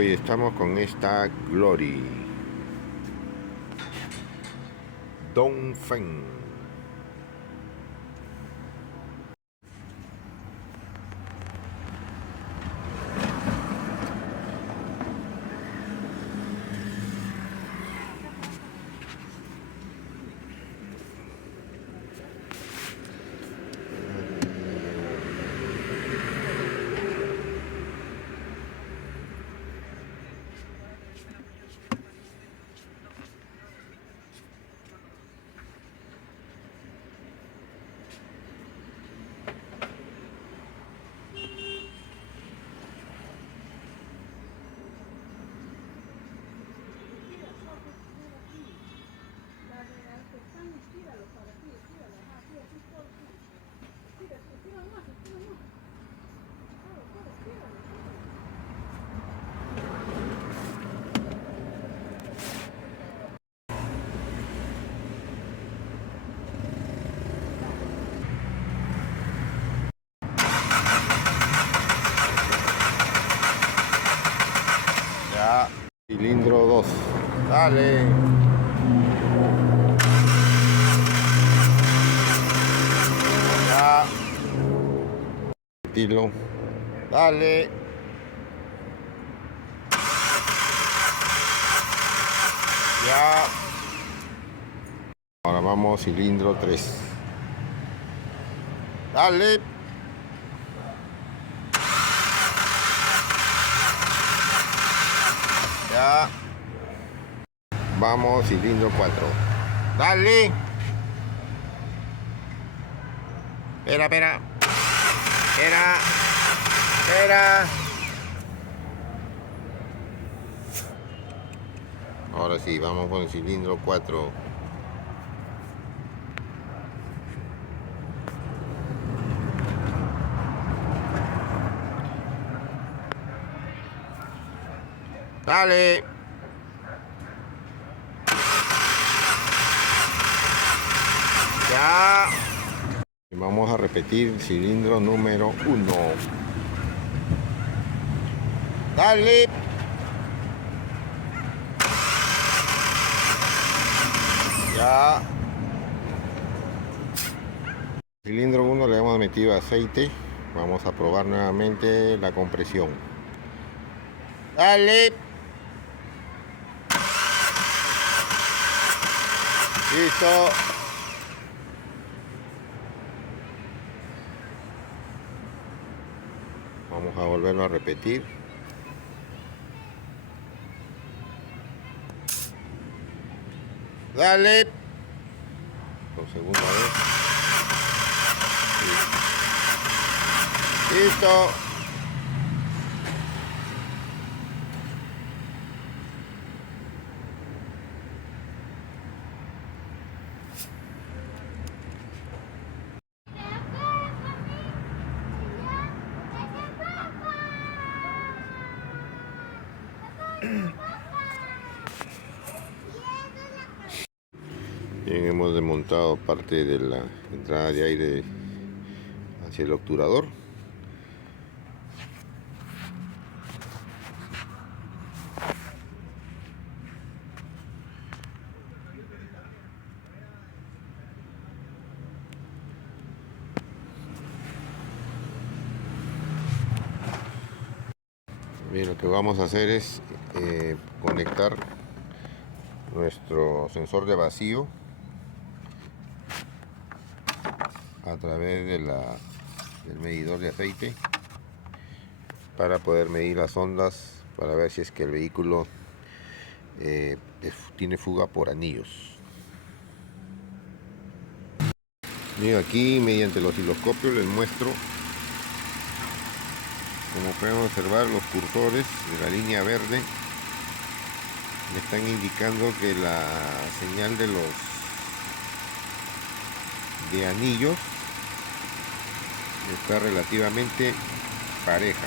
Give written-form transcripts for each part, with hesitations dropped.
Hoy estamos con esta Glory Dongfeng. Ya, cilindro 2. Dale. Ya. Estilo. Dale. Ya. Ahora vamos cilindro 3. Dale. Ya. Vamos cilindro 4. Dale. Espera. Ahora sí, vamos con el cilindro 4. Dale. Ya. Y vamos a repetir cilindro número 1. Dale. Ya. Cilindro 1 le hemos metido aceite. Vamos a probar nuevamente la compresión. Dale. Listo. Vamos a volverlo a repetir. Dale. Por segunda vez. Listo. Bien, hemos desmontado parte de la entrada de aire hacia el obturador. Bien, lo que vamos a hacer es conectar nuestro sensor de vacío a través de del medidor de aceite para poder medir las ondas, para ver si es que el vehículo tiene fuga por anillos. Bien, aquí mediante el osciloscopio les muestro. Como pueden observar, los cursores de la línea verde me están indicando que la señal de anillos está relativamente pareja.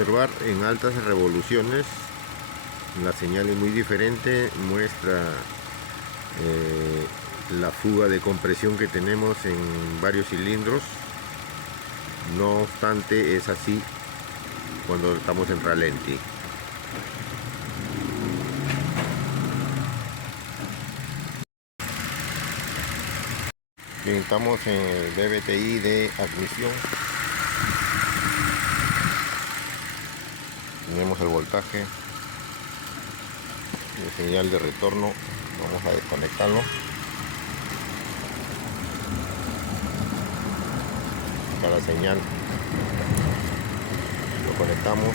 observar en altas revoluciones la señal es muy diferente, muestra la fuga de compresión que tenemos en varios cilindros. No obstante, es así cuando estamos en ralentí. Bien, estamos en el BBTI de admisión. Tenemos el voltaje y señal de retorno. Vamos a desconectarlo. Cada señal lo conectamos,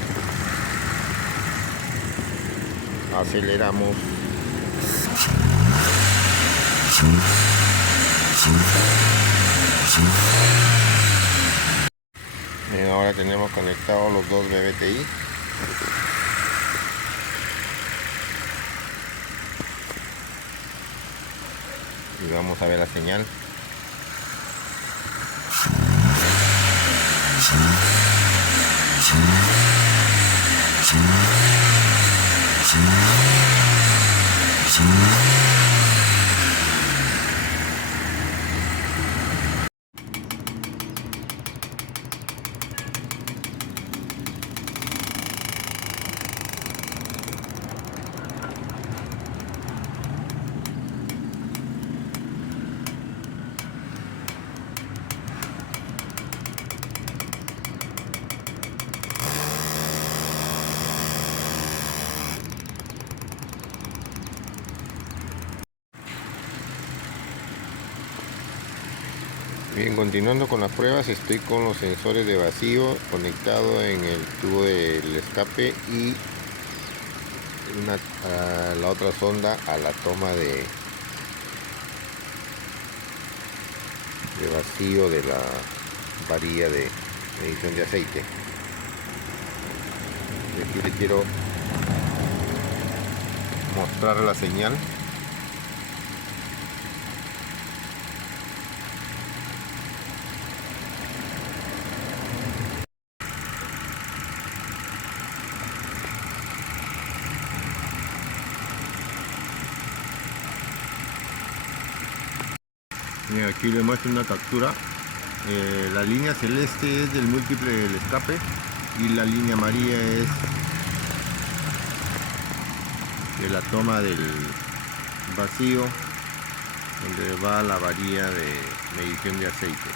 aceleramos, bien, ahora tenemos conectados los dos BBTI. Y vamos a ver la señal. Bien, continuando con las pruebas, estoy con los sensores de vacío conectado en el tubo del escape y la otra sonda a la toma de vacío de la varilla de medición de aceite. Aquí les quiero mostrar la señal. Bien, aquí les muestro una captura. La línea celeste es del múltiple del escape y la línea amarilla es de la toma del vacío donde va la varilla de medición de aceite.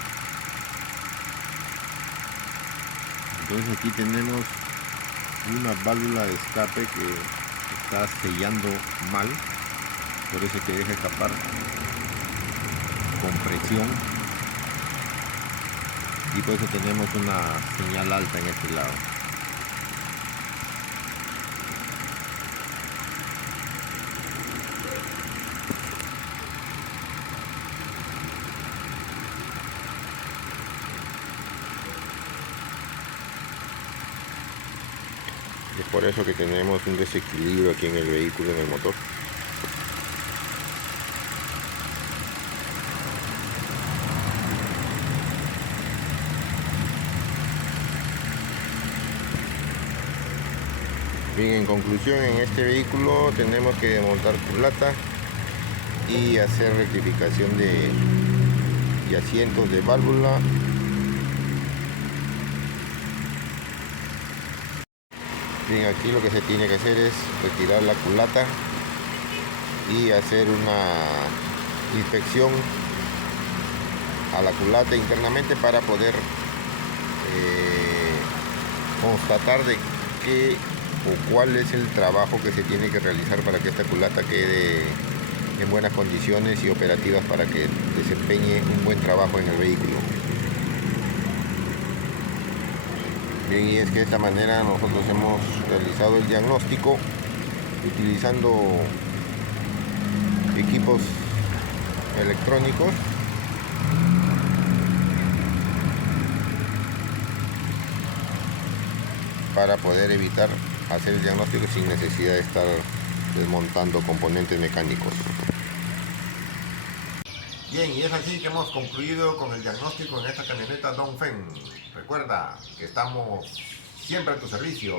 Entonces aquí tenemos una válvula de escape que está sellando mal, por eso que deja escapar compresión y por eso tenemos una señal alta en este lado. Es por eso que tenemos un desequilibrio aquí en el vehículo, en el motor. Bien, en conclusión, en este vehículo tenemos que desmontar culata y hacer rectificación de asientos de válvula. Bien, aquí lo que se tiene que hacer es retirar la culata y hacer una inspección a la culata internamente para poder constatar de qué o cuál es el trabajo que se tiene que realizar para que esta culata quede en buenas condiciones y operativas para que desempeñe un buen trabajo en el vehículo. Bien, y es que de esta manera nosotros hemos realizado el diagnóstico utilizando equipos electrónicos para poder evitar hacer el diagnóstico sin necesidad de estar desmontando componentes mecánicos. Bien, y es así que hemos concluido con el diagnóstico en esta camioneta Dongfeng. Recuerda que estamos Siempre a tu servicio.